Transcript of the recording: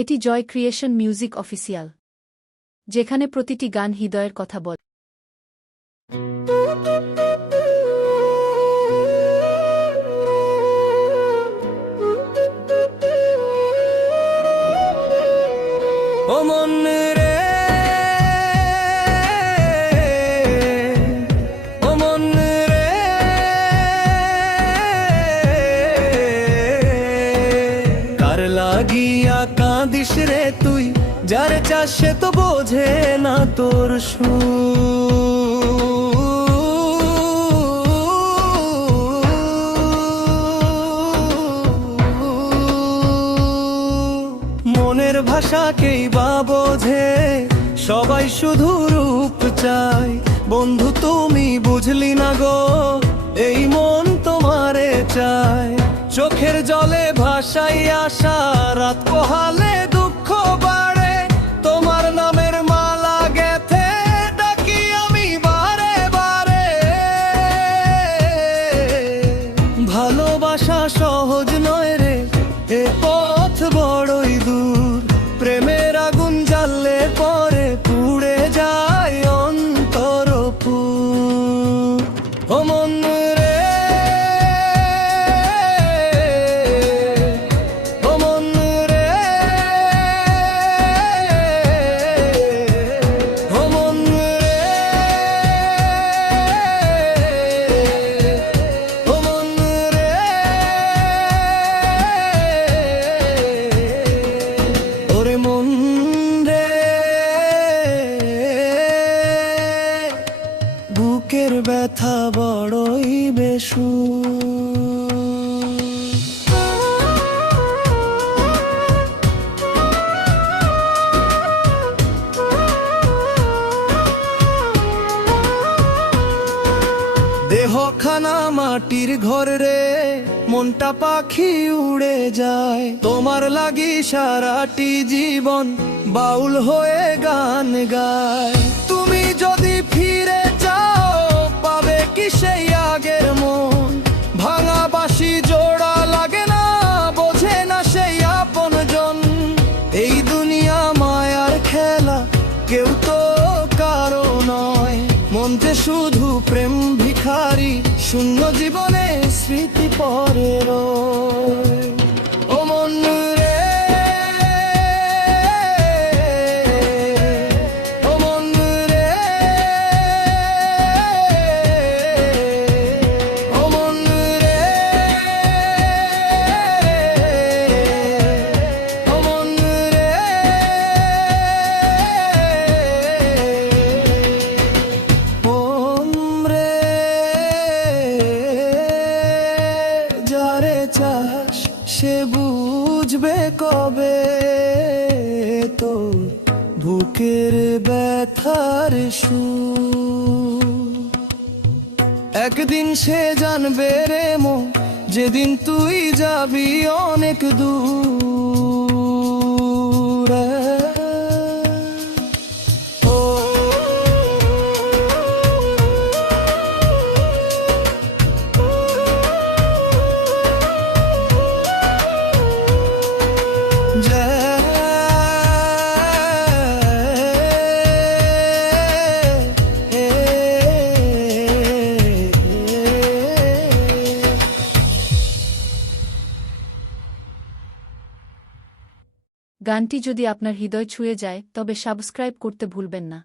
এটি জয় creation music official, যেখানে প্রতিটি গান হৃদয়ের কথা বলে। ও মন রে, ও মন রে, কার লাগিয়া কাঁদিস রে তুই, যার চাষ সে তো বোঝে না তোর মনের ভাষাকেই বা বোঝে, সবাই শুধু রূপ চায়। বন্ধু তুমি বুঝলি না গো, এই মন তোমারে চায়। চোখের জলে ভাষাই আশা, রাত পোহালে দুঃখ বাড়ে। তোমার নামের মালা গেথে ডাকি আমি বারে বারে। ভালোবাসা সহজ নয় রে, এ পথ বড়ই দূর। প্রেমের আগুন জ্বাললে পরে পুড়ে যায় অন্তরপুর। ও মন রে, ও মন রে, ও মন রে, ও মন রে, ওরে মন রে, বুকের ব্যথা বড়ই বেসুর। দেহখানা মাটির ঘর রে, মনটা পাখি উড়ে যায়। তোমার লাগি সারাটি জীবন বাউল হয়ে গান গায়। তুমি যদি ফিরে যাও, পাবে কি সেই আগের মন? ভাঙা বাঁশি জোড়া লাগে না, বোঝে না সেই আপনজন। এই দুনিয়া মায়ার খেলা, কেউ তো কারো নয়। মন যে শুধু প্রেম ভিখারি, শূন্য জীবনে স্মৃতি পরে রয়। ও মন রে, ও মন রে, ও মন রে, ও মন রে, ওমরে যারে চাস সে বুঝবে কবে তোর বুকের ব্যথার সুর। একদিন সে জানবে রে মন, যেদিন তুই যাবি অনেক দূরে। গানটি যদি আপনার হৃদয় ছুঁয়ে যায়, তবে সাবস্ক্রাইব করতে ভুলবেন না।